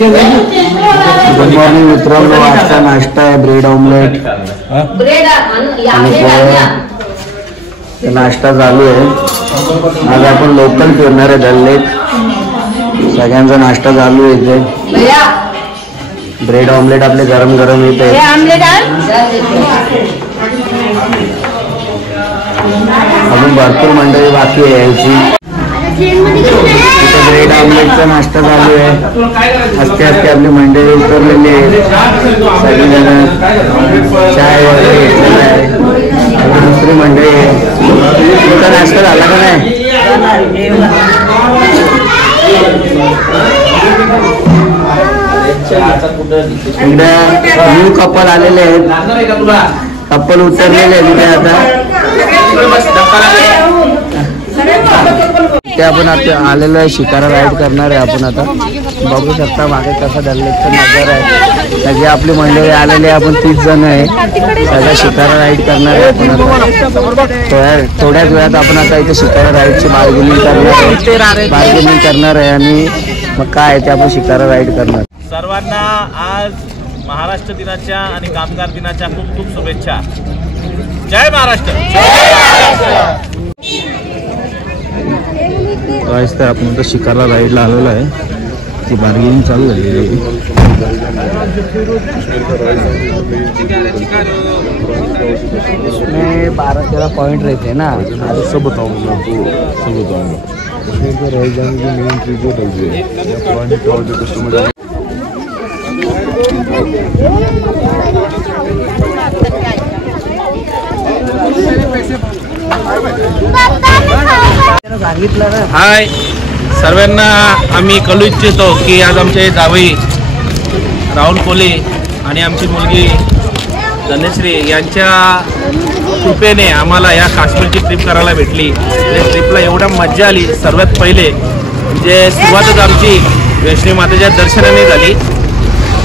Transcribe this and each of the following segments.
Good morning मित्रांनो, आजचा नाश्ता आहे ब्रेड ऑमलेट नाश्ता चालू आहे। आज आपण लोकल फिरणार आहे दल्लेत, सगळ्यांचा नाश्ता चालू आहे इथे। ब्रेड ऑमलेट आपले गरम गरम येत आहे। अजून भरपूर मंडळी बाकी आहे यायची। ब्रेड ऑमलेटचा नाश्ता चालू आहे। हसते हसते आपली मंडळी उतरलेली आहे, सगळीजण चाय वगैरे घेतलेला आहे। दुसरी मंडळी आहे। तुमचा नाश्ता झाला का नाही? एकदा न्यू कपल आलेले आहेत, कपल उतरलेले आहेत इथे आता। ते आपण आता आलेलो आहे, शिकारा राईड करणार आहे आपण आता। बघू शकता मागे कसा दल्लेचा नजारा आहे। सगळी आपली मंडळी आलेली आहे, आपण 30 जण आहे। सगळा शिकारा राईड करणार आहे आपण आता। थोड्याच वेळात आपण आता इथे शिकारा राईडची बार्गेनिंग करणार आहे आणि मग काय ते आपण शिकारा राईड करणार। सर्वांना आज महाराष्ट्र दिनाच्या आणि कामगार दिनाच्या खूप खूप शुभेच्छा। जय महाराष्ट्र। तर आपण आता शिकारा राईडला आलेलो आहे, ती बार्गेनिंग चालू झालेली आहे। इसमें 12-13 पॉइंट रहते हैं ना, सब बताऊंगा आपको, सब बताऊंगा। उसमें तो रह जाएंगे मेन चीज जो डलती है पुरानी टॉर जो कस्टमर हाय सर्वांना, आम्ही कळू इच्छितो की आज आमचे जावई राहुल कोले आणि आमची मुलगी धनश्री यांच्या कृपेने आम्हाला या काश्मीरची ट्रिप करायला भेटली। त्या ट्रिपला एवढा मजा आली। सर्वात पहिले म्हणजे सुरुवातच आमची वैष्णवी मातेच्या दर्शनाने झाली।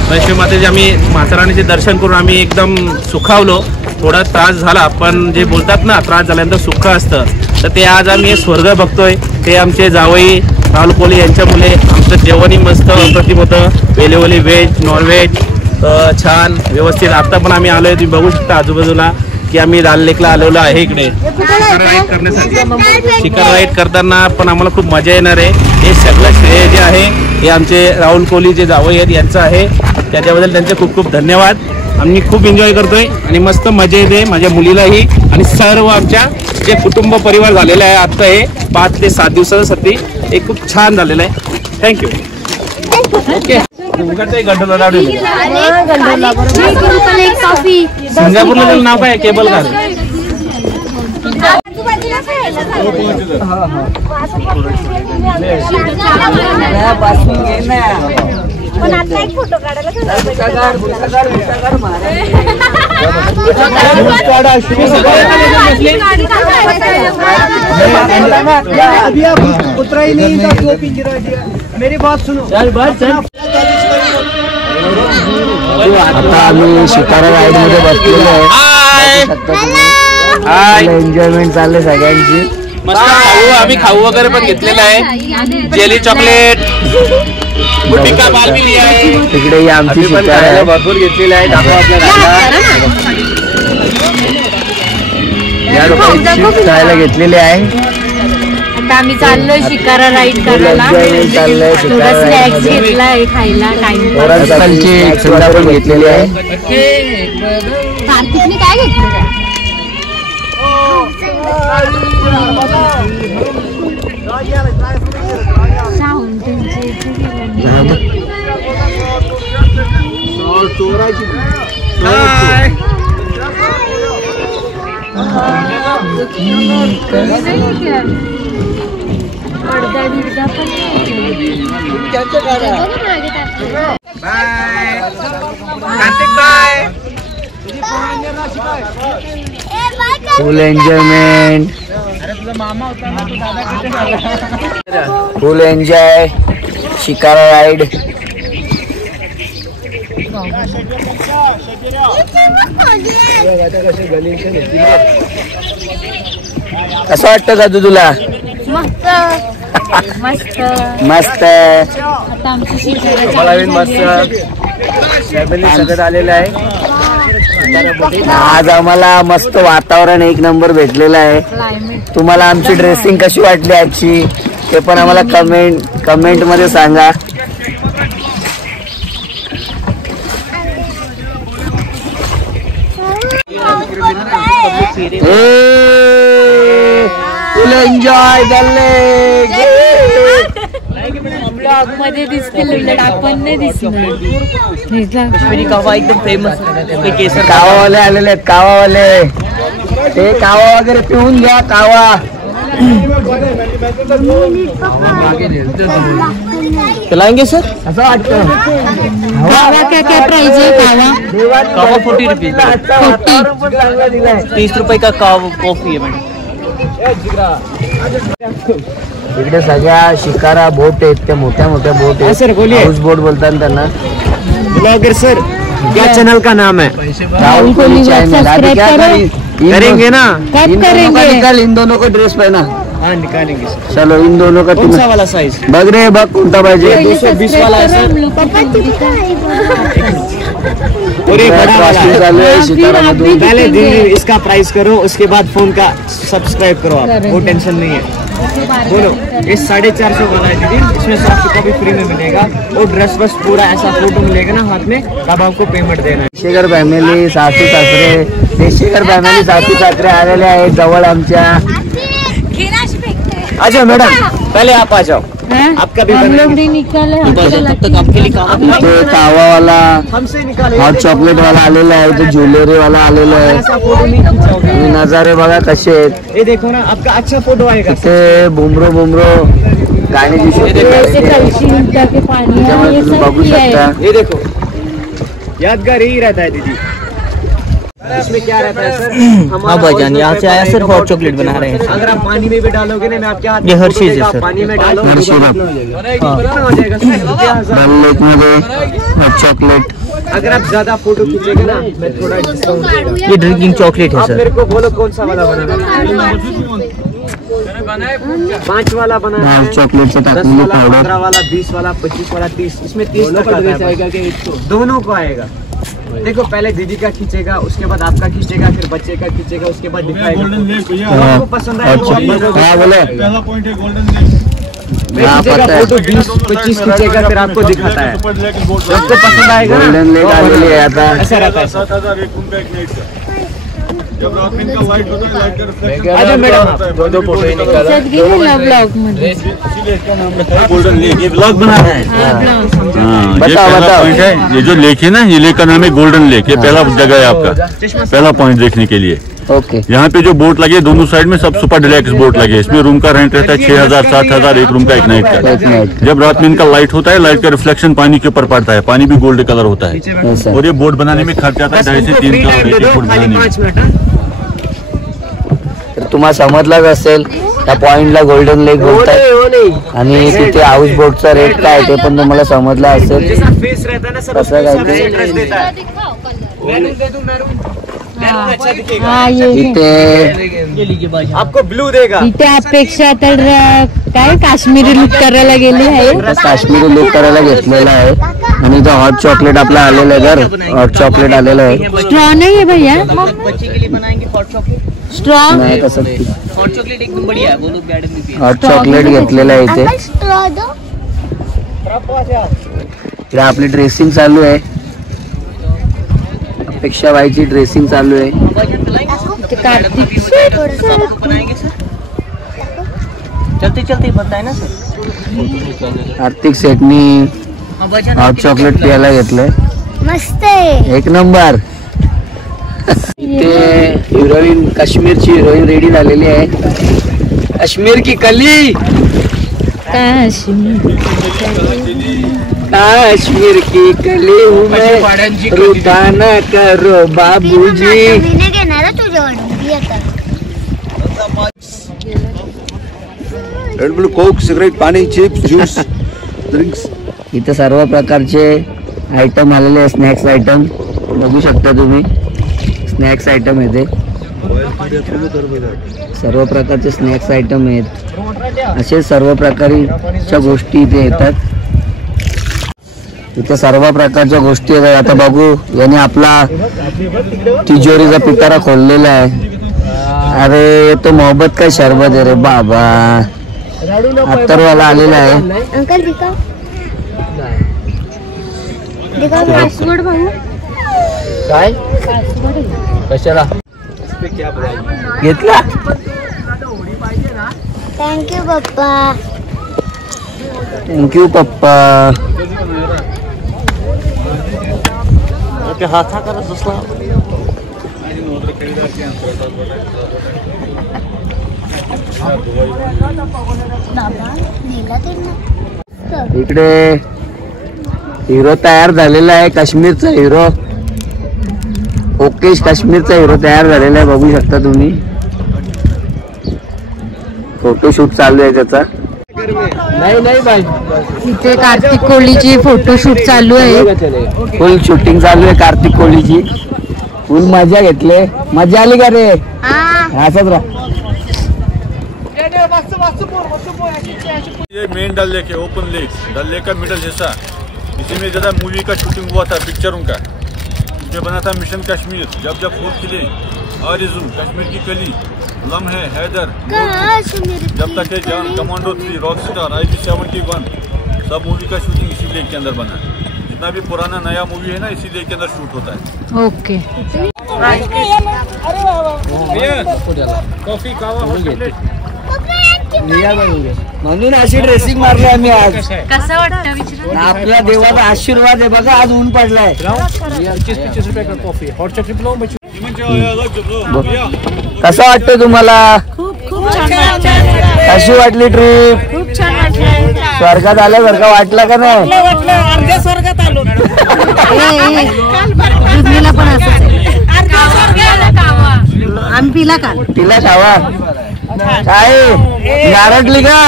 वैष्णवी मातेचे आम्ही माताराणीचे दर्शन करून आम्ही एकदम सुखावलो। थोडा त्रास झाला, पण जे बोलतात ना त्रास झाल्यानंतर सुख असतं, तर ते आज आम्ही स्वर्ग बघतोय। ते आमचे जावई राहुल कोले यांच्या मुले। आमचं जेवणही मस्त अप्रतिम होतं, वेलेवली व्हेज नॉनव्हेज छान व्यवस्थित। आता पण आम्ही आलोय, तुम्ही बघू शकता आजूबाजूला की आम्ही दाल लेकला आलेलो आहे इकडे शिकारा राईड करण्यासाठी। शिकारा राईड करताना पण आम्हाला खूप मजा येणार आहे। हे सगळं श्रेय जे आहे हे आमचे राहुल कोहली जे जावई आहेत यांचं आहे, त्याच्याबद्दल त्यांचे खूप खूप धन्यवाद। आम्ही खूप एन्जॉय करतोय आणि मस्त मजा येते माझ्या मुलीलाही आणि सर्व आमच्या जे कुटुंब परिवार झालेलं आहे। आता हे 5 ते 7 दिवसासाठी हे खूप छान झालेलं आहे। थँक्यू। सिंगापूरला नाव काय? Cable car. पण आता एक फोटो काढायला उतरा ही नहीं था, 2 पिंजरा दिया। मेरी बात सुनो। आता आम्ही शिकारा राईड मध्ये बसलेलो आहे। एन्जॉयमेंट चालले सगळ्यांची। मस्त खाऊ, आम्ही खाऊ वगैरे पण घेतलेलं आहे। जेली चॉकलेट गुटिका बाल भी लिया है। तिकडे ही आमची शिकारा भरपूर घेतलेले आहे। दाखवा या लोकांची खायला घेतलेली आहे। आता आम्ही चाललोय शिकारा राईड करायला। थोडा स्नॅक्स घेतलाय खायला टाइमपासची सुद्धा पण घेतलेली आहे। कार्तिकने काय घेतलं? फुल एन्जॉयमेंट, फुल एन्जॉय शिकारा राईड। कसं वाटतं का तुला? मस्त। मस्त. मस्त आता आमची शिकारा मस्त फॅमिली सगळं आलेलं आहे. आज आम्हाला मस्त वातावरण एक नंबर भेटलेलं आहे. क्लायमेट. तुम्हाला आमची ड्रेसिंग कशी वाटली आजची ते पण आम्हाला कमेंट मध्ये सांगा. फुल एन्जॉय झाले. ब्लॉग मध्ये दिसतील उलट आपण नाही दिसणार. कावा एकदम फेमस कावावाले आलेले आहेत. कावावाले ते कावा वगैरे पिऊन घ्या. कावा चलाएंगे सर. असं वाटतं. कावा क्या क्या प्राइस है कावा? कावा 40 रुपीज. 30 रुपये का कॉफी है मैडम. इकडे सगळ्या शिकारा बोट आहेत. त्या मोठ्या मोठ्या बोट आहेत. सर बोलिए. हाऊस बोट बोलतात त्यांना. ब्लॉगर सर क्या चैनल का नाम है? राहुल कोहली चैनल. अभी क्या करेंगे ना. कब करेंगे? निकाल इन दोनों को ड्रेस पहना. हाँ निकालेंगे सर. चलो इन दोनों का कौन सा तुम वाला साइज? बघ रे बघ कोणता पाहिजे. 220 वाला है सर. और ये बड़ा वाला है. चालू आहे शिकारामधून. पहले दीदी इसका प्राइस करो, उसके बाद फोन का सब्सक्राइब करो आप. वो टेंशन नहीं है. बोलो. ये 450 वाला है दीदी. इसमें 700 का भी फ्री में मिलेगा. और ड्रेस बस पूरा ऐसा फोटो मिलेगा ना हाथ में, तब आपको पेमेंट देना है. देशेकर फॅमिली सासू सासरे. देशेकर फॅमिली सासू सासरे आलेले आहेत जवळ आमच्या. अच्छा मैडम पहले आप आ जाओ. आपका भी हम लोग नहीं निकाले. तब तक आपके लिए काम ते कावावाला हमसे निकाले. हॉट चॉकलेट वाला आलेला आहे. तो ज्वेलरी वाला आलेला आहे. ऐसा फोटो नहीं खिंचाओगे. आणि नजारे बघा कसे आहेत. ये देखो ना आपका अच्छा फोटो आएगा. ते बुमरो गाण्याची शूटिंग ऐसे कलशी उलटा के पानी है, त्यामुळे ये तुम्ही सब बघू किया है. शकता. ये देखो यादगार यही रहता है दीदी. इसमें क्या रहता है सर? हाँ भाईजान, यहाँ से आया सिर्फ हॉट चॉकलेट बना रहे हैं. अगर आप पानी में भी डालोगे ना, मैं आपके हाथ में ये हर फोटो चीज़ है देगा, सर. पानी में डालो हर चीज़. कितना हो जाएगा सर? 1000. डल लेक मध्ये हॉट चॉकलेट. अगर आप ज्यादा फोटो खींचेंगे ना, मैं थोड़ा डिस्काउंट देगा. ये ड्रिंकिंग चॉकलेट है आप सर. मेरे को बोलो कौन सा वाला बनाना है. 5 वाला बनाना है, हॉट चॉकलेटचं 10 टाकलेलं वाला, पावडर. 15 वाला, 20 वाला, 25 वाला, 30. इसमें 30 तक आता है. दोनों को आएगा. देखो पहले दीदी का खींचेगा, उसके बाद आपका खींचेगा, फिर बच्चे का खींचेगा, उसके बाद दिखाएगा. आपको पसंद आए वो आप बोलोगे. हाँ बोले. पहला पॉइंट है गोल्डन लेक. हाँ खींचेगा पता है. फोटो 20-25 खींचेगा, फिर आपको दिखाता है. आपको पसंद आएगा ना. गोल्डन लेक आलेली आहे आता. ऐसा रहता है. 7,000 एक रूम का एक नाइट का. जब रात में इनका लाइट होता है, लाइट का रिफ्लेक्शन अच्छा मैडम दो फोटो ही निकाला. त्याच्यात गेली ना ब्लॉग मध्ये. इसीलिए इसका नाम रखा है गोल्डन लेक. ये ब्लॉग बना रहा है. हा, ब्लॉग. हाँ, ये बताओ, पहला बताओ. पॉइंट है. ये जो लेक है ना, ये लेक का नाम है गोल्डन लेक. ये पहला जगह है आपका, पहला पॉइंट देखने के लिए. ओके. यहाँ पे जो बोट लगे दोनों साइड में सब सुपर डिलैक्स बोट लगे. इसमें रूम का रेंट रहता है 6,000 7,000 एक रूम का एक नाइट एक का. नाइट. जब रात में इनका लाइट होता है, लाइट का रिफ्लेक्शन पानी के ऊपर पड़ता है. पानी भी गोल्ड कलर होता है. ऐसा. और ये बोट बनाने में खर्च आता है 2.5 से 3 करोड़ एक बोट बनाने में. 5 मिनट. तर तुम्हाला समजलाच असेल त्या पॉइंटला गोल्डन लेक बोलतात आणि तिथे हाऊस बोटचा रेट काय ते पण तुम्हाला समजला असेल. जैसा फेस रहता है ना सर, कसं उसके काय हिसाब से ते? ड्रेस देता है. मैरून दे दूं, मैरून. मैरून अच्छा दिखेगा. हा ये इथे आपको ब्लू देगा. इथे अपेक्षा तर काय काश्मीरी लुक करायला गेली आहे. काश्मीरी लुक करायला घेतलेला आहे आणि इथं हॉट चॉकलेट आपलं आलेलं आहे. घर हॉट चॉकलेट आलेलं आहे. स्ट्रॉ नाही है भैया. बच्चे के लिए बनाएंगे हॉट चॉकलेट. स्ट्रॉ नाही कसं हॉट चॉकलेट एकदम बढ़िया है, वो लोग बैड में पिए. हॉट चॉकलेट घेतलेलं आहे इथे. इकडे आपली ड्रेसिंग चालू आहे. अपेक्षा बाईची ड्रेसिंग चालू आहे. कार्तिक बनाएंगे सर. चलते चलते बनता है ना सर. आर्थिक सेटनी हाँ भाईजान, हॉट चॉकलेट प्यायला घेतलंय. मस्त आहे. एक नंबर. इथे हिरोईन काश्मीरची हिरोईन रेडी झालेली आहे. काश्मीर की कली. काश्मीर की कली हूँ मैं, रुका ना करो बाबूजी. रेड बुल, कोक, सिगरेट, पानी, चिप्स, ज्यूस, ड्रिंक्स. इथे सर्व प्रकारचे आयटम आलेले आहे. स्नॅक्स आयटम बघू शकता तुम्ही. स्नॅक्स आयटम आहे ते. सर्व प्रकारचे स्नॅक्स आयटम आहेत. असे सर्व प्रकारच्या गोष्टी इथे येतात. इथे सर्व प्रकारच्या गोष्टी येतात. आता बघू, याने आपला तिजोरीचा पिटारा खोललेला आहे. अरे तो मोहब्बत का शरबत आहे रे बाबा. अत्तरवाला आलेला आहे. अंकल दिखाओ पासवर्ड बघू. काय कशाला घेतला? थँक्यू पप्पा. थँक्यू पप्पा. हाथा करा दुसरा. इकडे हिरो तयार झालेला आहे. काश्मीरचा हिरो, ओकेश काश्मीरचा हिरो तयार झालेला आहे. बघू शकता तुम्ही. फोटोशूट चालू आहे त्याचा. इथे कार्तिक कोहलीची फोटोशूट चालू आहे. फुल शूटिंग चालू आहे कार्तिक कोहलीची. फुल मजा घेतले. मजा आली का रे? असंच राहा. ये मेन डल लेक है, ओपन लेक, डल लेक का मिडल हिस्सा. इसी में ज़्यादा मूवी का शूटिंग हुआ था, पिक्चरों का. इसमें बना था मिशन कश्मीर, जब जब फूल खिले, आरज़ू, कश्मीर की कली, लम्हे, हैदर, जब तक है जान, कमांडो 3, रॉकस्टार, IG-71, सब मूवी का शूटिंग इसी लेक के अंदर बना. जितना भी पुराना नया मूवी है ना, इसी लेक के अंदर शूट होता है. ओके. कॉफी कावा म्हणून अशी ड्रेसिंग मारली आम्ही आज. कसं वाटतं विचार. आपल्या देवाचा आशीर्वाद आहे. बघा आज ऊन पडलाय. 25 रुपये का कॉफी. हॉट चॉकलेट लावून बच्चू. कसं वाटतं तुम्हाला? खूप छान वाटतं. कशी वाटली ट्रिप? खूप छान वाटलं. स्वर्गात आल्यासारखं वाटलं का नाही? अर्ध्या स्वर्गात आलो. दुधनीला पण असंच आहे. आम्ही पिला का? तिला खावा. काय नारटली का?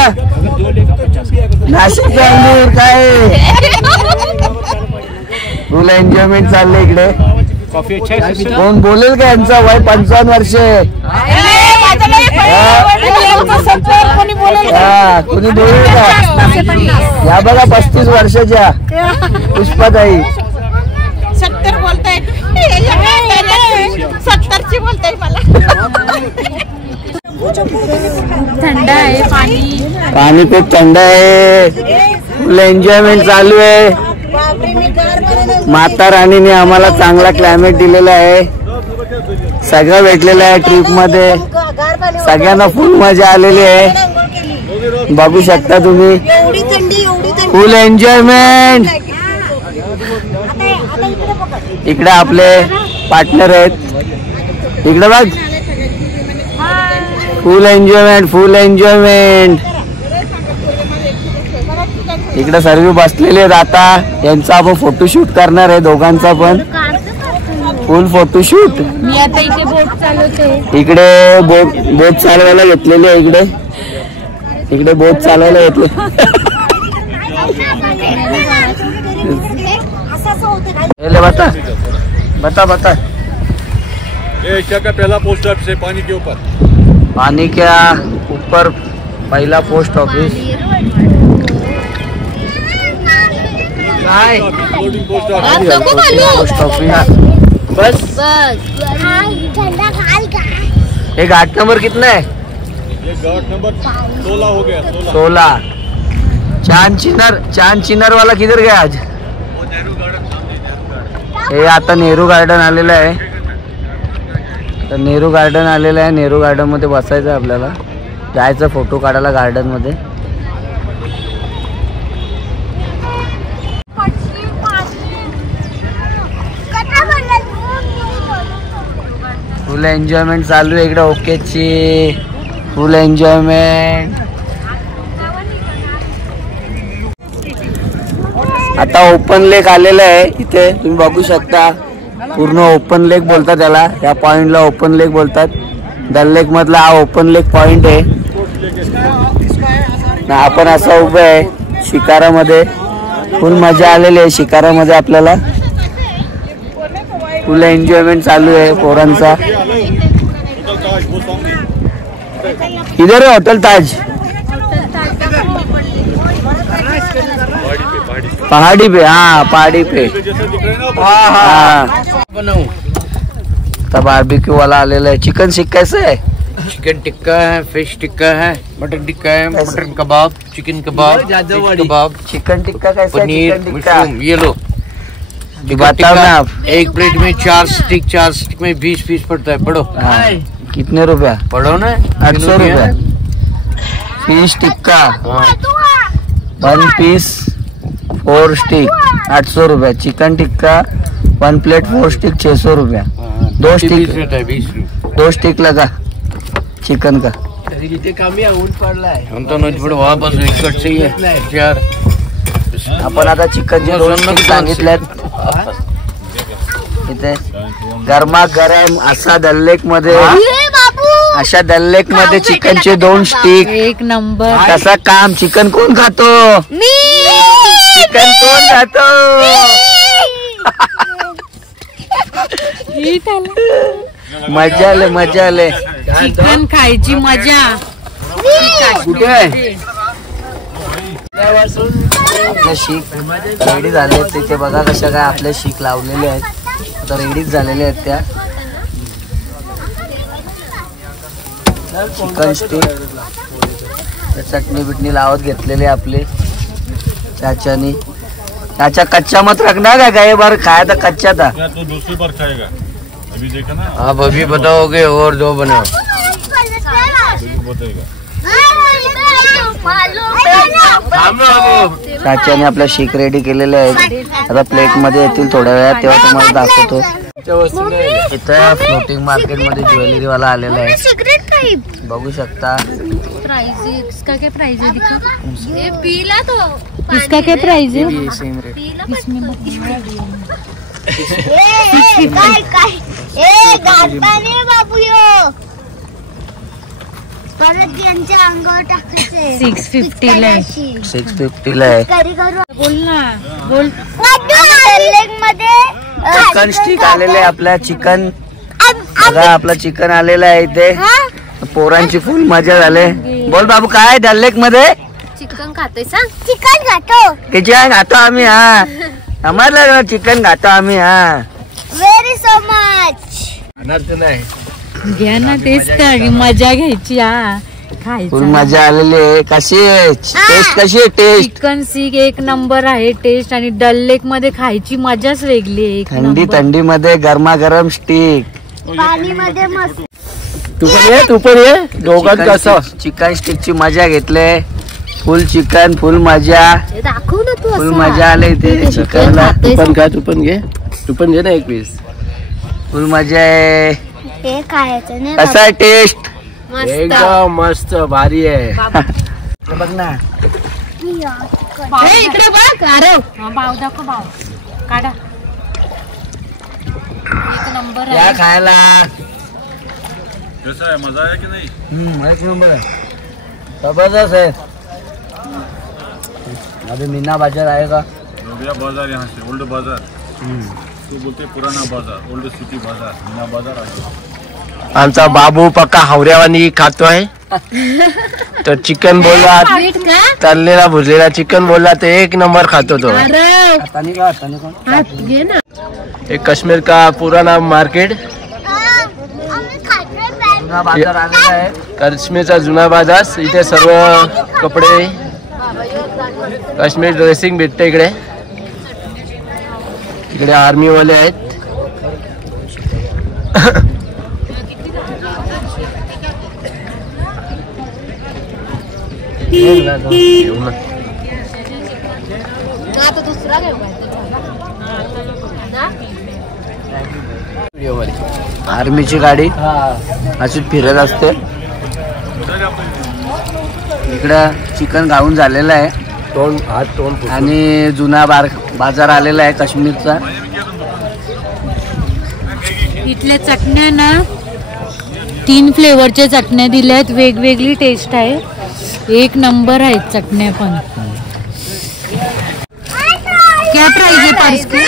नाशिक अंगूर काय? तुला एन्जॉयमेंट चाललंय इकडे. कॉफी अच्छा है. कोण बोलेल का? यांचं वय 55 वर्ष. कोणी बोलेल का? या बघा 35 वर्षाच्या पुष्पाताई. 70 बोलताय. 70ची बोलताय मला. थंड आहे पाणी. पाणी खूप थंड आहे. फुल एन्जॉयमेंट चालू आहे. माता राणीने आम्हाला चांगला क्लायमेट दिलेला आहे. सगळं भेटलेलं आहे ट्रिप मध्ये. सगळ्यांना फुल मजा आलेली आहे. बघू शकता तुम्ही. फुल एन्जॉयमेंट. इकडे आपले पार्टनर आहेत. इकडे बघ. फुल एन्जॉयमेंट, फुल एन्जॉयमेंट. इकडे सर्व बसलेले आहेत. आता यांचा आपण फोटोशूट करणार आहे. दोघांचा पण फुल फोटोशूट. मी आता इथे बोट चालवते. इकडे बोट चालवायला घेतलेली आहे. इकडे बोट चालवायला घेतले. बता बता बता. ये एशिया का पहला पोस्ट ऑफिस है पानी के ऊपर. पानी के ऊपर पहला पोस्ट ऑफिस. Post office. बस ये घाट नंबर कितना है? ये घाट नंबर 16 हो गया. 16. चांद चिनर वाला किधर गया आज? हे आता नेहरू गार्डन आलेलं आहे. तर नेहरू गार्डन आलेलं आहे. नेहरू गार्डन मध्ये बसायचं आपल्याला. जायचं फोटो काढायला गार्डन मध्ये. फुल एन्जॉयमेंट चालू आहे इकडे. ओकेची फुल एन्जॉयमेंट. आता ओपन लेक आलेलं आहे इथे. तुम्ही बघू शकता. पूर्ण ओपन लेक बोलतात त्याला. या पॉइंटला ओपन लेक बोलतात. डल लेक मधला हा ओपन लेक पॉइंट आहे. आपण असं उभं आहे शिकारामध्ये. फुल मजा आलेली आहे शिकारामध्ये आपल्याला. फुल एन्जॉयमेंट चालू आहे पोरांचा. इधर है होटल ताज. पहाड़ी पे, हाँ पहाड़ी पे, जैसा दिख रहा है ना हाँ तब बारबेक्यू वाला आलेला है। चिकन सीख कैसे है? चिकन टिक्का है, फिश टिक्का है, मटन टिक्का है, मटन कबाब, चिकन कबाब, फिश कबाब, चिकन टिक्का कैसे है? पनीर, चिकन टिक्का मशरूम। ये लो बताओ ना आप। एक प्लेट में 4 स्टिक में 20 पीस पड़ता है। पढ़ो। हाँ, कितने रुपया? पढ़ो ना। 800 रुपया। फिश टिक्का 1 पीस 4 स्टिक 800 रुपया। चिकन टिक्का 1 प्लेट 4 स्टिक 600 रुपया। 2 स्टिक 2 स्टिक लगा चिकन का। हम तो नोट वापस इकट से आहे 4 आपण आता चिकनचे 2 स्टिक सांगितल्यात। इथे गरमागरम असा दल्लेक मध्ये, अशा दल्लेक मध्ये चिकनचे 2 स्टिक। एक नंबर। कसा काम? चिकन कोण खातो? चिकन कोण खातो? मजा आले, मजा आले। चिकन खायची मजा कुठे आहे? आपले शीख रेडी झाले तिथे बघा कशा काय आपले शीख लावलेले आहेत, आता रेडीच झालेले आहेत त्या। चिकन स्टिक चटणी बिटणी लावत घेतलेले आपले चाचानी। चाचा कच्चा मत रखना का, गए बार खाया था कच्चा था। तो दूसरी बार खाएगा, अभी देखा ना आप अभी बताओगे और 2 बनाओ। बताएगा। चाच्याने आपल्या शीख रेडी केलेले आहेत, आता प्लेट मध्ये येतील थोड्या वेळात, तेव्हा तुम्हाला दाखवतो। इथं फ्लोटिंग मार्केट मध्ये ज्वेलरी वाला आलेला आहे, बघू शकता। इसका क्या प्राइस है? दिखा ये पीला तो इसका क्या प्राइस है? इसमें परत यांच्या अंगावर टाकायचे 650 ला आहे। 650 ला आहे। बोल ना, बोल। चिकन स्टिक आलेले आपल्या, चिकन बघा आपला चिकन आलेला आहे इथे। पोरांची फुल मजा झाले। बोल बाबू काय दल्लेक मध्ये? चिकन खातोय सांग। चिकन खातो। चिकन खातो आम्ही, हा समजलं ना, चिकन खातो आम्ही, हा। Very so much. घ्या ना, टेस्ट मजा घ्यायची, हा फुल खायचं। मजा आलेली आहे। कशी आहे टेस्ट? कशी आहे टेस्ट? चिकन सीख एक नंबर आहे टेस्ट, आणि डल लेक मध्ये खायची मजाच वेगळी आहे। एक थंडी नंबर। थंडी मध्ये गरमागरम स्टिक। पाणी मध्ये मस्त। तू पण ये दोघांत कसं चिकन स्टिक ची मजा घेतले। फुल चिकन, फुल मजा, दाखव ना तू। फुल मजा आले इथे चिकनला। तू पण घे ना 1 पीस। फुल मजा आहे। ते खायचं नाही कसा आहे टेस्ट? एकदम मस्त भारी आहे। बघ ना, इकडे बघ। अरे भाव दाखव, भाव काढा। एक नंबर या आहे। खायला। कैसा है, मजा आया कि नहीं? एक नंबर है, जबरदस्त है। अभी मीना बाजार आएगा। भैया बाजार यहाँ से ओल्ड बाजार, तो बोलते पुराना बाजार, ओल्ड सिटी बाजार, मीना बाजार आएगा। आमचा बाबू पक्का हावऱ्यावानी खातोय। तो चिकन बोलला, तळलेला भुजलेला चिकन बोलला तो 1 नंबर खातो तो। तानी का घे ना। एक कश्मीर का पुराना मार्केट, जुना बाजार आलेला आहे। काश्मीरचा जुना बाजार। इथे सर्व कपडे, काश्मीर ड्रेसिंग भेटते इकडे। इकडे आर्मी वाले आहेत। आता दुसरा घेऊ आर्मीची गाडी अशी फिरत असते। इकडं चिकन गाऊन झालेलं आहे, आणि जुना बाजार आलेला आहे काश्मीरचा। इथल्या चटण्या ना 3 फ्लेवरच्या चटण्या दिल्यात, वेगवेगळी टेस्ट आहे, 1 नंबर आहेत चटण्या पण। क्या प्राइस है पर्स की?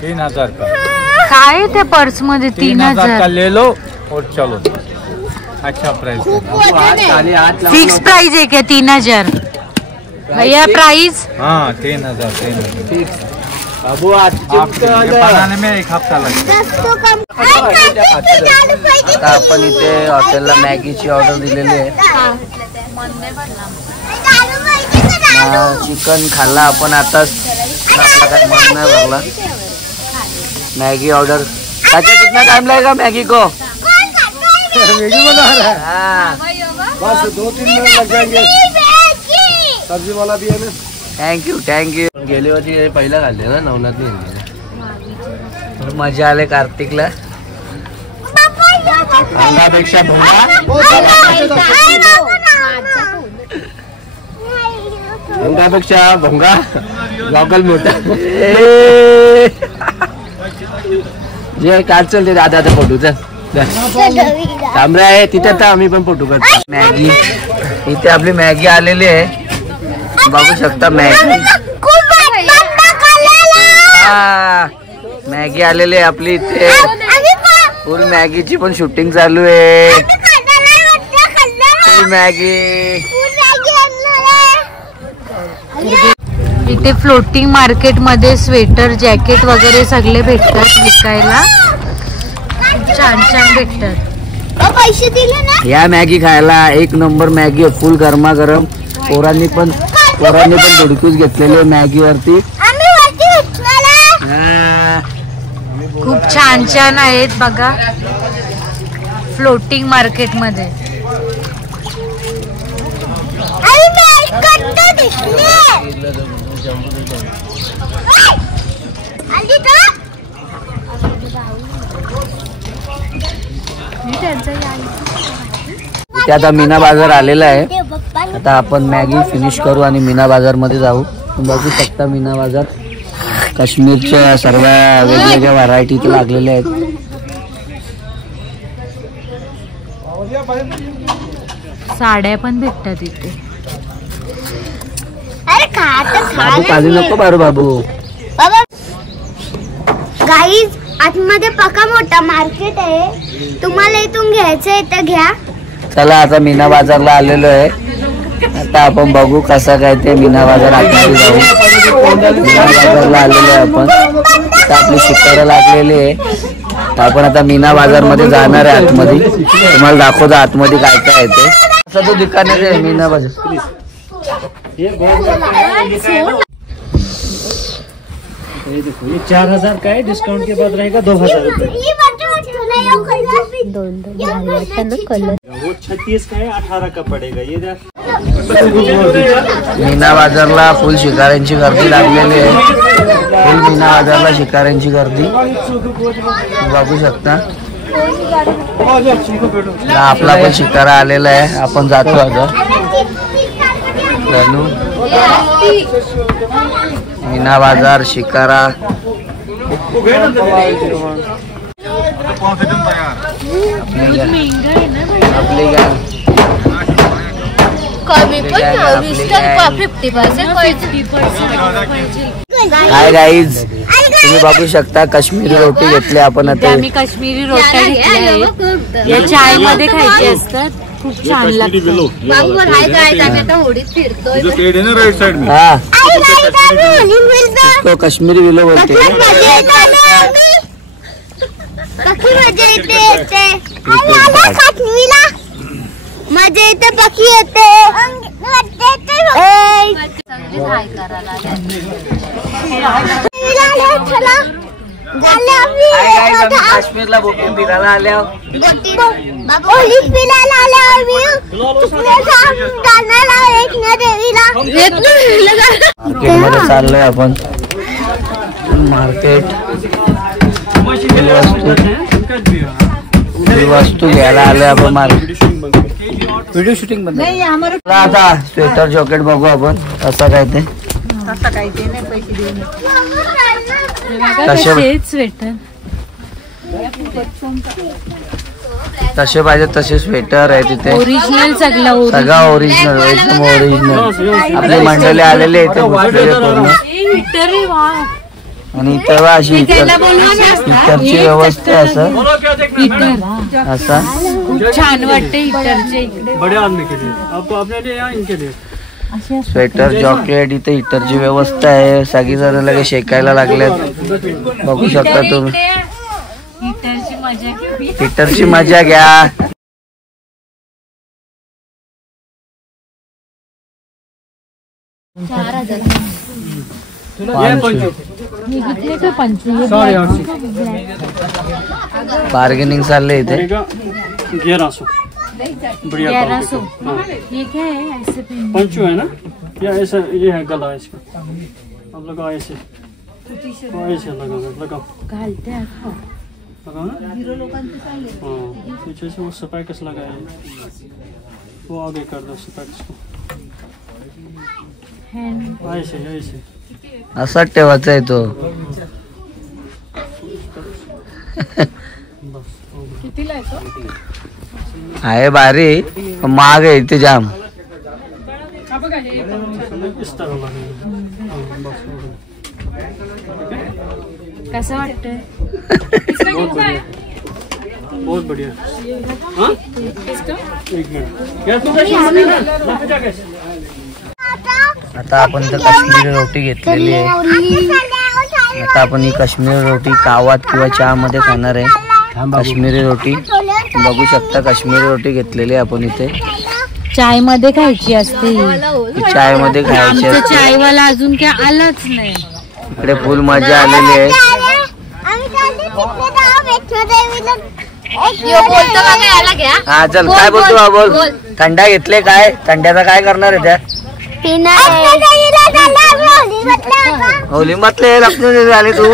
3,000 का। काय ते पर्स मध्ये 3,000 ले लो और चलो। अच्छा प्राइस फिक्स प्राइस है क्या? 3000 भैया प्राइस? हाँ 3000 बाबू आज बनाने में 1 हफ्ता लगेगा। आता आपण इथे हॉटेलला मॅगीची ऑर्डर दिलेली आहे. चिकन खाल्ला आपण आताच, आपला काय मन नाही भरला. Maggi order. चाचा कितना टाइम लगेगा मैगी को? मैगी बना रहा है। हाँ बस 2-3 मिनट लग जाएंगे। सब्जी वाला भी है ना। Thank you thank you. गेली होती पहिला घालले ना नवनाथ. मजा आले कार्तिकला. अंगापेक्षा अंगापेक्षा भोंगा गॉगल मोठा. जे काय चलते दादा फोटो चल थांबरा आहे तिथे तर आम्ही पण फोटो करतो. मॅगी इथे आपली मॅगी आलेली आहे, बघू शकता मॅगी. मॅगी आलेली आहे आपली इथे. फुल मॅगीची पण शूटिंग चालू आहे. फुल मॅगी. इथे फ्लोटिंग मार्केट मध्ये स्वेटर जॅकेट वगैरे सगळे भेटतात विकायला. छान छान भेटतात. पैसे दिले ना. या मॅगी खायला एक नंबर मॅगी आहे, फुल गरमागरम. पोरांनी पण धुडकूस घेतलेली मॅगी वरती. खूप छान छान आहेत बघा फ्लोटिंग मार्केट मध्ये. इथे आता मीना बाजार आलेला आहे. आता आपण मॅगी फिनिश करू आणि मीना बाजार मध्ये जाऊ. बघू शकता मीना बाजार काश्मीरच्या सर्व वेगवेगळ्या व्हरायटी इथे लागलेल्या आहेत. साड्या पण भेटतात इथे. बाबू काजू नको बारू बाबू. गाईज आतमध्ये पक्का मोठा मार्केट आहे, तुम्हाला इथून घ्यायचंय तर घ्या. चला आता मीना बाजारला आलेलो आहे. आता आपण बघू कसा काय ते मीना बाजार. आतमध्ये जाऊ. मीना बाजारला आलेलो आहे आपण. आता आपली शिकायला लागलेली आहे. आपण आता मीना बाजार मध्ये जाणार आहे. आतमध्ये तुम्हाला दाखवतो आतमध्ये काय काय आहे ते. असं तो दुकान आहे मीना बाजार. ये 4000 का है, डिस्काउंट के बाद रहेगा 2000 रुपए. वो 36 का है, 18 का पड़ेगा. ये मीना बाजारला फुल शिकाऱ्यांची गर्दी लागलेली आहे. फुल मीना बाजारला शिकाऱ्यांची गर्दी बघू शकता. आपला पण शिकारा आलेला आहे. आपण जातो आता. मीना बाजार शिकारा. आपली गॅंग. हाय गाईज, तुम्ही बघू शकता काश्मीरी रोटी घेतली आपण आता. आम्ही काश्मीरी रोट्या घेतल्या आहेत. या चाय मध्ये खायचे असतात. खूप छान लागतं. हाँ तो काश्मीरी विलो बोलते हैं. मजा येते पक्षी येते. काश्मीरला बोटिंग फिरायला आल्या. मार्केटमध्ये चाललोय आपण. मार्केट वस्तू घ्यायला आलोय आपण. मार्केट व्हिडिओ शूटिंग बंद. आता स्वेटर जॅकेट बघू आपण असं काय ते. स्वेटर तसे पाहिजे तसे स्वेटर आहे तिथे. ओरिजिनल सगळं ओरिजिनल एकदम ओरिजिनल. आपली मंडळी आलेली आहे. आणि इतर अशी इतरची व्यवस्था आहे असं असा छान वाटते हिटरच्या इकडे. बड़े आदमी के लिए आपको अपने लिए या इनके लिए स्वेटर जॉकेट इथे हिटरची व्यवस्था आहे. सगळी जण लगे शेकायला लागलेत. बघू शकता तुम्ही हिटरची मजा घ्या. बार्गेनिंग चाललंय इथे. 1100 बढ़िया 1100. ये क्या है ऐसे पे पंचो है ना या ऐसा ये है गला है इसका अब लगाओ ऐसे ऐसे लगाओ घालते हैं लगाओ ना हाँ पीछे से वो स्पैकस लगाए वो आगे कर दो स्पैकस को ऐसे ऐसे असाच ठेवायचा आहे तो. आहे भारी पण महाग आहे इथे जाम. कसं वाटतंय? बहुत बढ़िया. हाँ एक मिनट आता आपण इथं काश्मीरी रोटी घेतलेली आहे. आता आपण ही काश्मीरी रोटी कावात किंवा चहा मध्ये खाणार आहे. काश्मीरी रोटी बघू शकता. काश्मीरी रोटी घेतलेली आहे आपण इथे. चाय मध्ये खायची असते. चाय मध्ये खायची असते. चायवाला अजून काय आलाच नाही. इकडे फुल मजा आलेली आहे. हा चल काय बोलतो हा बोल. थंडा घेतले काय? थंड्याचा काय करणार आहे त्या? होली म्हटले लक्ष्मी झाली तू.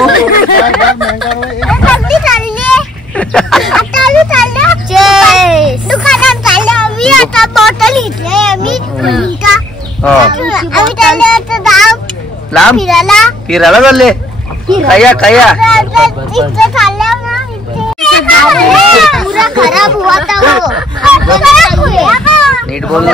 दुकानात चाललो आम्ही. आता बॉटल घेतली आम्ही लांब फिरायला चालले. कया कया पूरा खराब हुआ था वो. नीट बोल ना.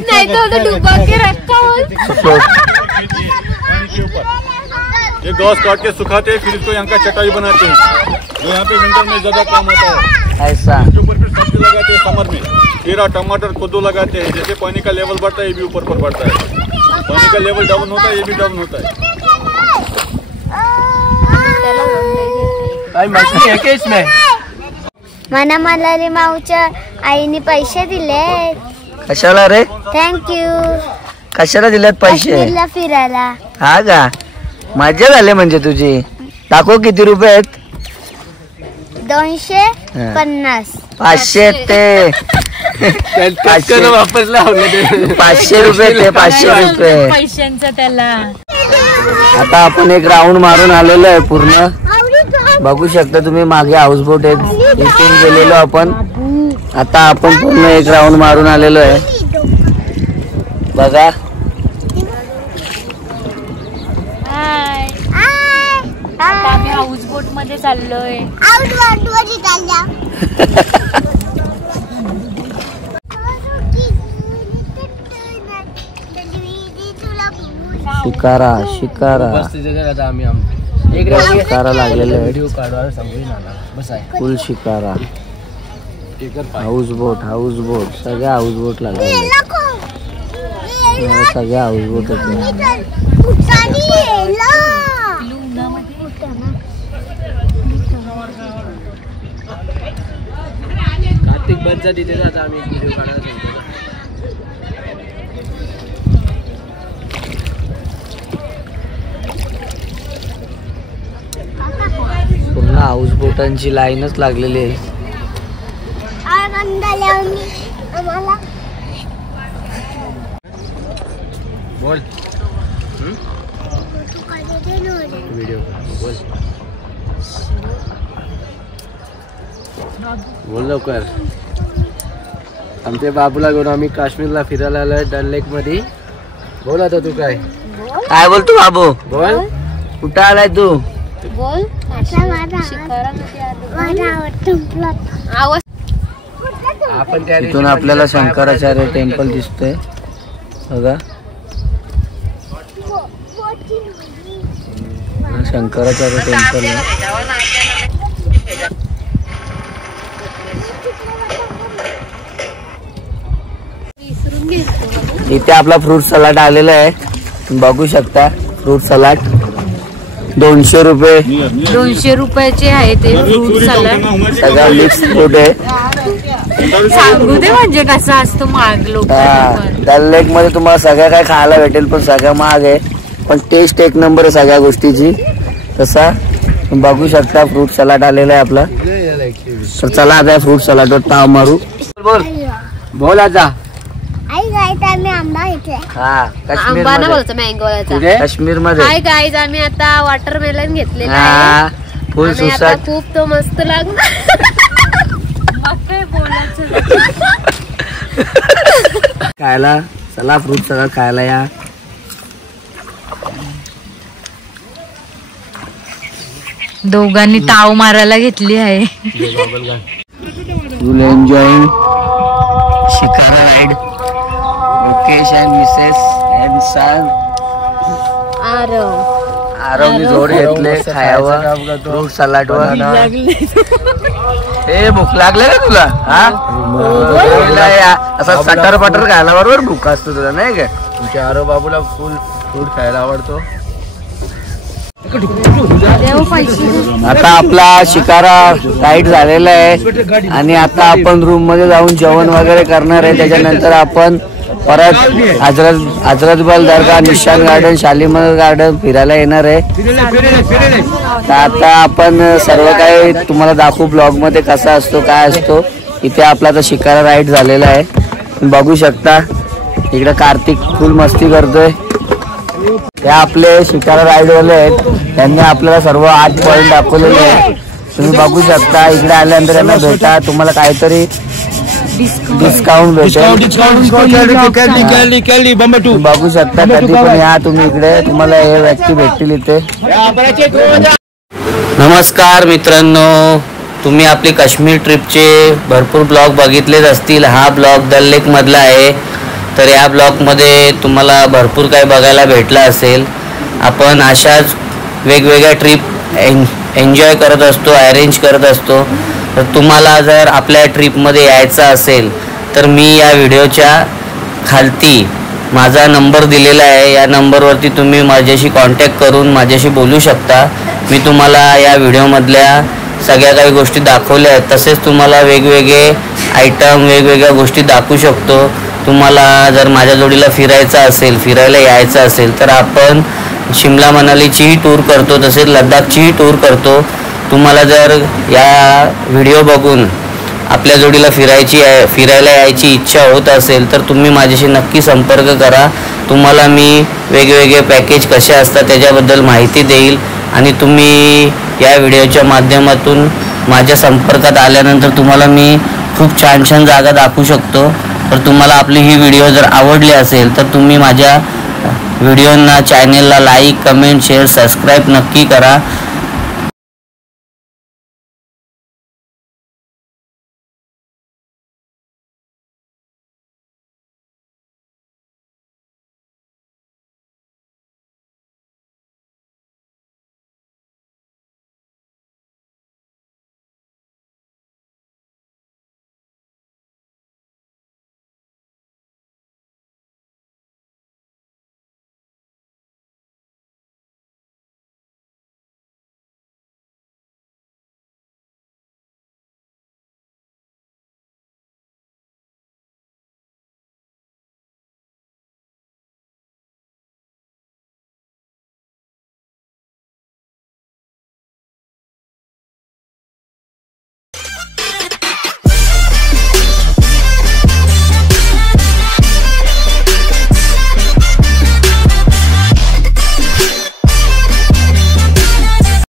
नहीं तो डूबा के रखा हो. ये घास काट के सुखाते हैं फिर इसको यहाँ का चटाई बनाते हैं जो यहाँ पे विंटर में ज्यादा काम होता है. ऐसा इसके ऊपर फिर सब्जी लगाते हैं समर में. खीरा टमाटर कद्दू लगाते हैं. जैसे पानी का लेवल बढ़ता है ये भी ऊपर पर बढ़ता है. पानी का लेवल डाउन होता है ये भी डाउन होता है. मछली है क्या इसमें? मना मलारी माऊच्या आईने पैसे दिले. कशाला रे? थँक्यू. कशाला दिलेत पैसे? काश्मीरला फिरायला. हा का मजा झाली म्हणजे तुझी. दाखव किती रुपये आहेत? 250. 500 ते 500 रुपये ते 500 रुपये पैशांचा त्याला. आता आपण एक राऊंड मारून आलेलो आहे पूर्ण. बघू शकता तुम्ही मागे हाऊसबोट आहेत. इथून गेलेलो आपण. आता आपण पूर्ण एक राऊंड मारून आलेलो आहे. बघा आता आम्ही हाऊस बोट मध्ये चाललोय. शिकारा शिकारा शिकारा लागलेले आहेत. फुल शिकारा. हाऊस बोट सगळ्या हाऊस बोट लागलेले. सगळ्या हाऊस बोट कार्तिक बंदचा तिथे जाता आम्ही व्हिडिओ काढायला. पूर्ण हाऊस बोटांची लाईनच लागलेली आहे. बोल व्हिडिओ बोल बोल लवकर. आमच्या बाबूला घेऊन आम्ही काश्मीरला फिरायला आलोय डल लेक मध्ये. बोल आता तू काय काय बोलतो बाबू? बोल कुठं आलाय तू? इथून आपल्याला शंकराचार्य टेम्पल दिसतंय बघा. शंकराचार्य टेम्पल आहे. इथे आपला फ्रूट सलाड आलेला आहे, बघू शकता. फ्रूट सलाड 200 रुपये. 200 रुपयाचे आहे ते फ्रूट सलाड. सगळा मिक्स फ्रूट आहे. सांगू दे म्हणजे कसा असतो महाग लोक. डल लेक मध्ये तुम्हाला सगळं काय खायला भेटेल, पण सगळं महाग आहे, पण टेस्ट एक नंबर आहे सगळ्या गोष्टीची. तसा बघू शकता फ्रूट सलाड आलेला आहे आपला. तर चला आता फ्रूट सलाडवर ताव मारू. बोल आता. आंबा ना बोलतो मँगो. काश्मीर मध्ये. हाय गाईज, आम्ही आता वॉटरमेलन घेतलेला आहे. फुल सुसाट. खूप तो मस्त लागणार. खायला चला, फ्रूट सलाड खायला या. दोघांनी ताव मारायला घेतली आहे. Full enjoying shikara ride. Mukesh and Mrs and son. आरवनी जोड घेतले खायावर फ्रूट सलाड वर. ए भूक लागले का तुला? असा सटर पटर खायला बरोबर भूक असतो तुला नाही का? तुमच्या आरव बाबूला फुल फ्रूट खायला आवडतो. आता आपला शिकारा राईड झालेला आहे आणि आता आपण रूम मध्ये जाऊन जेवण वगैरे करणार आहे. त्याच्यानंतर आपण परत हजरतबल दर्गा, निशान गार्डन, शालीमार गार्डन फिरायला येणार आहे. तर आता आपण सर्व काही तुम्हाला दाखवू ब्लॉग मध्ये कसा असतो काय असतो. इथे आपला तर शिकारा राईड झालेला आहे, बघू शकता. इकडे कार्तिक फुल मस्ती करतोय. हे आपले शिकारा राईड वाले आहेत, त्यांनी आपल्याला सर्व 8 पॉइंट दाखवलेले आहेत. तुम्ही बघू शकता. इकडे आल्यानंतर यांना भेटा, तुम्हाला काहीतरी डिस्काउंट भेटेल. बघू शकता. कधी पण या तुम्ही इकडे, तुम्हाला हे व्यक्ती भेटतील इथे. नमस्कार मित्रांनो, तुम्ही आपली काश्मीर ट्रिपचे भरपूर ब्लॉग बघितलेच असतील. हा ब्लॉग डल लेक मधला आहे. तर या ब्लॉगमध्ये तुम्हाला भरपूर काही बघायला भेटलं असेल. आपण अशाच वेगवेगळ्या ट्रिप एन्जॉय करत असतो, अरेंज करत असतो. तर तुम्हाला जर आपल्या ट्रिपमध्ये यायचं असेल तर मी या व्हिडिओच्या खालती माझा नंबर दिलेला आहे. या नंबरवरती तुम्ही माझ्याशी कॉन्टॅक्ट करून माझ्याशी बोलू शकता. मी तुम्हाला या व्हिडिओमधल्या सगळ्या काही गोष्टी दाखवल्या आहेत. तसेच तुम्हाला वेगवेगळे आयटम, वेगवेगळ्या गोष्टी दाखवू शकतो. तुम्हाला जर माझ्या जोडीला फिरायचं असेल, फिरायला यायचं असेल तर आपण शिमला मनालीचीही टूर करतो, तसेच लडाखचीही टूर करतो. तुम्हाला जर या व्हिडिओ बघून आपल्या जोडीला फिरायला यायची इच्छा होत असेल तर तुम्ही माझ्याशी नक्की संपर्क करा. तुम्हाला मी वेगवेगळे पॅकेज कसे असतात त्याच्याबद्दल माहिती देईल आणि तुम्ही या व्हिडिओच्या माध्यमातून माझ्या संपर्कात आल्यानंतर तुम्हाला मी खूप छान छान जागा दाखवू शकतो. तर तुम्हाला आपली ही व्हिडिओ जर आवडली असेल तर तुम्ही माझ्या व्हिडिओंना, चॅनेलला लाईक, कमेंट, शेअर, सबस्क्राईब नक्की करा.